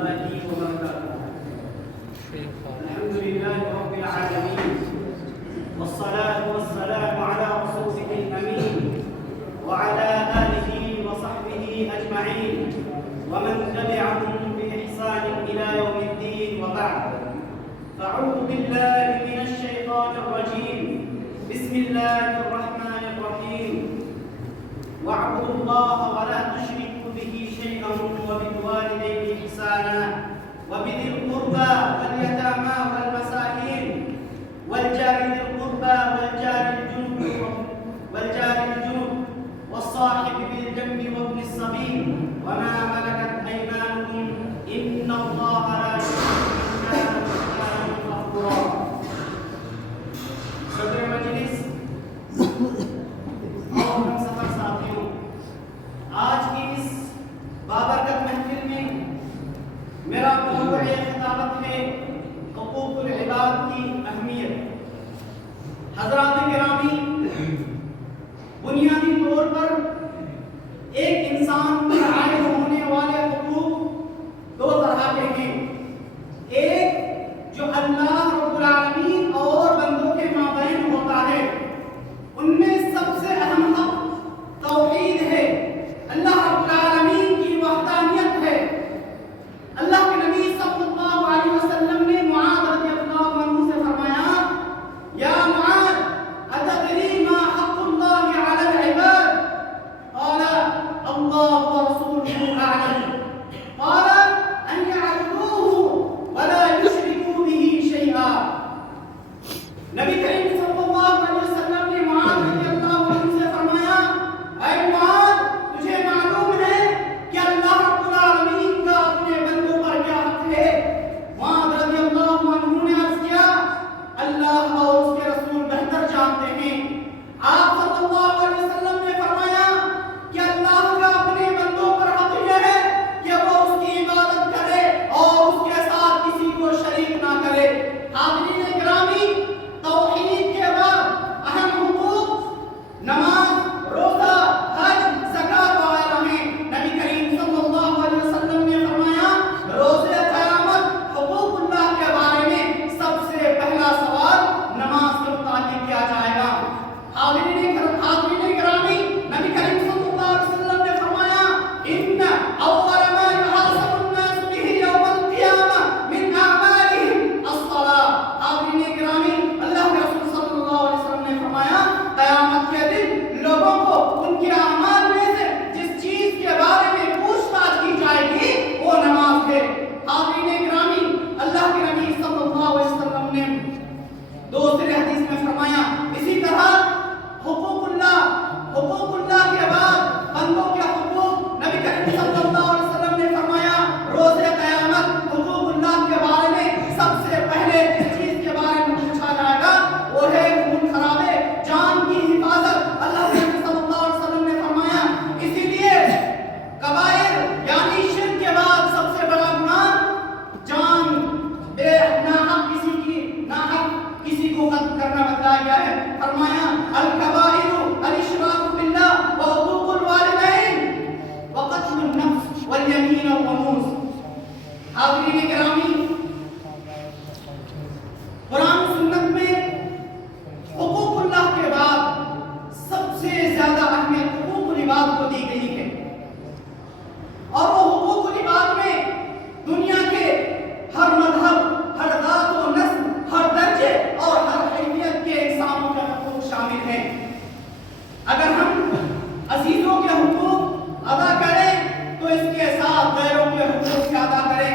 الله وبركاته. الحمد لله رب العالمين، والصلاة والسلام على رسوله الأمين وعلى آله وصحبه أجمعين ومن تبعهم بإحسان إلى يوم الدين، وبعد. فأعوذ بالله من الشيطان الرجيم. بسم الله الرحمن الرحيم. واعبدوا الله ولا تشركوا به شيئا وبالوالدين إحسانا وبذي القربى واليتامى والمساكين والجار ذي القربى والجار الجنب والصاحب بالجنب وابن السبيل وما ملكت أيمانكم إن الله لا يحب الإنسان كفورا. صدر مجلس اور ہم سفر ساتھیوں، آج کی اس بابرکت محفل میں میرا موضوع خطابت ہے حقوق العباد کی اہمیت. حضرات گرامی، بنیادی طور پر ایک انسان پر عائد ہونے والے حقوق دو طرح کے ہیں. ایک جو اللہ رب العالمین اور بندوں کے مابین ہوتا ہے، ان میں سب سے اہم حق توحید ہے، اللہ رب العالمین کی وحدانیت ہے. اللہ کے نبی صلی اللہ علیہ وسلم نے معاذ رضی اللہ عنہ سے فرمایا، یا معاذ اتدری ما حق اللہ علی العباد؟ قال اللہ ورسولہ اعلم. قال ان یعبدوہ ولا یشرکوا بہ شیئا. نبی کریم صلی اللہ علیہ وسلم نے معاذ رضی اللہ عنہ سے فرمایا، اے معاذ، تجھے معلوم ہے کہ اللہ رب العالمین کا اپنے بندوں پر کیا حق ہے؟ معاذ رضی اللہ عنہ نے عرض کیا، اللہ اور اس کے رسول بہتر جانتے ہیں. آپ صلی اللہ علیہ وسلم نے فرمایا کہ اللہ کا اپنے بندوں پر حق یہ ہے کہ وہ اس کی عبادت کرے اور اس کے ساتھ کسی کو شریک نہ کرے. حاضرین گرامی، توحید کے بعد اہم حقوق نماز، روزہ، حج، زکات وغیرہ ہیں. نبی کریم صلی اللہ علیہ وسلم نے فرمایا، روز قیامت حقوق اللہ کے بارے میں سب سے پہلا سوال نماز کے متعلق کیا جائے گا. حاضرین گرامی، نبی کریم صلی اللہ علیہ وسلم نے فرمایا، ان اول ما يحاسب الناس به يوم القيامة من اعمالهم الصلاة. حاضرین گرامی، اللہ کے رسول صلی اللہ علیہ وسلم نے فرمایا، قیامت کے دن لوگوں کو ان کے اعمال میں سے جس چیز کے بارے میں پوچھ تاچھ کی جائے گی وہ نماز ہے. حاضرین گرامی، اللہ کے نبی صلی اللہ علیہ وسلم نے دوسرے حدیث میں فرمایا، اسی طرح حقوق اللہ کے بعد بندوں کے حقوق. نبی کریم صلی اللہ علیہ وسلم نے فرمایا، روز قیامت حقوق اللہ کے بارے میں سب سے پہلے جس چیز کے بارے میں پوچھا جائے گا وہ ہے خون خرابے، جان کی حفاظت. اللہ کے نبی صلی اللہ علیہ وسلم نے فرمایا، اسی لیے کبائر یعنی شرک کے بعد سب سے بڑا گناہ جان بے ناحق کسی کو قتل کرنا بتایا گیا ہے. فرمایا، الکبائر الاشراک باللہ وحقوق الوالدین وقتل النفس والیمین الغموس. حاضرین گرامی، قرآن و سنت میں حقوق اللہ کے بعد سب سے زیادہ اہمیت حقوق العباد کو دی گئی ہے. اور وہ حقوق العباد میں دنیا کے ہر مذہب، ہر ذات و نسل، ہر درجے اور ہر حیثیت کے انسانوں کے حقوق شامل ہیں. اگر ہم عزیزوں کے حقوق ادا کریں تو اس کے ساتھ غیروں کے حقوق بھی ادا کریں.